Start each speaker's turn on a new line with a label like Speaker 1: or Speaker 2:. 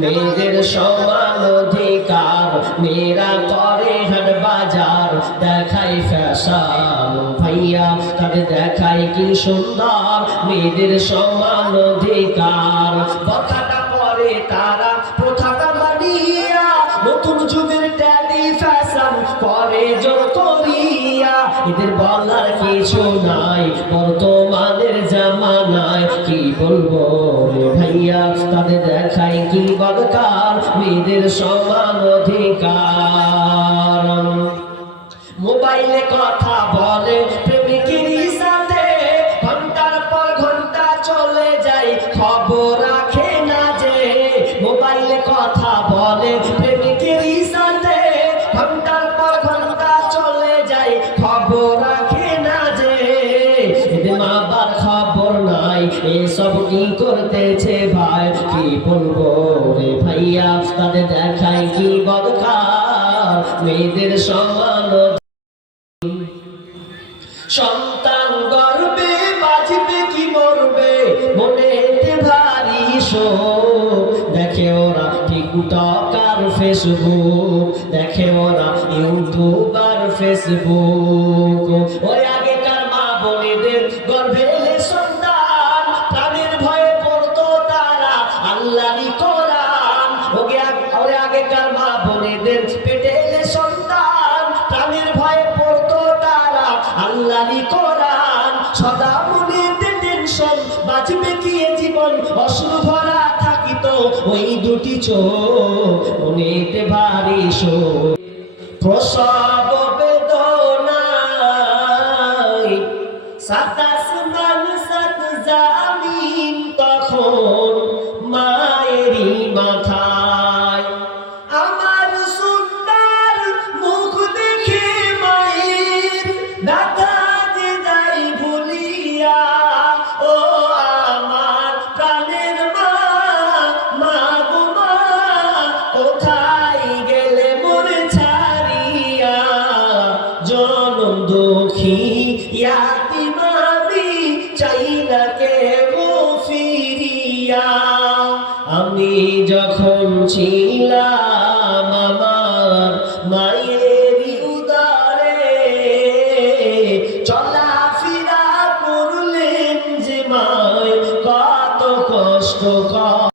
Speaker 1: মেয়েদের সমান অধিকার, মেয়েরা করে হাট বাজার দেখাই ফ্যাশন। ভাইয়া তাদের দেখাই কি সুন্দর, মেয়েদের সমান অধিকার। কথাটা পরে তারা প্রথাটা মানিয়া, নতুন যুগের ট্যালি ফ্যাশন করে জোর এদের বলার কিছু নাই, বর্তমানের কি বলব, ভাইয়া, তাদের দেখাই কি বদকার? মেয়েদের সমান অধিকার। মোবাইলে কথা বলে, প্রেমিকের সাথে ঘণ্টার পর ঘণ্টা চলে যায়। খবর রাখে না যে, মোবাইলে কথা বলে এসব কি করতেছে ভাই? কি বলব রে ভাইয়া? তাদের দেখায় কি বদকার? মেয়েদের সমান সন্তান গর্বে বাঁচবে কি মরবে? মনেতে ভারী দেখে ওরা টিকটক ফেসবুক। দেখে ওরা ইউটিউব ফেসবুক। ওই আগেকার মা বোনেদের গর্ভে আল্লাহরই কোরআন, সদা মনেতে টেনশন বাঁচবে কি জীবন? অশ্রু ভরা থাকিত ওই দুটি চোখ, মনেতে ভারী শোক। প্রসব বেদনায় সাত আসমান সাত জামিন তখন। আমি চাই না কে ফিরিয়া। আমি যখন ছিলাম আমার মায়ের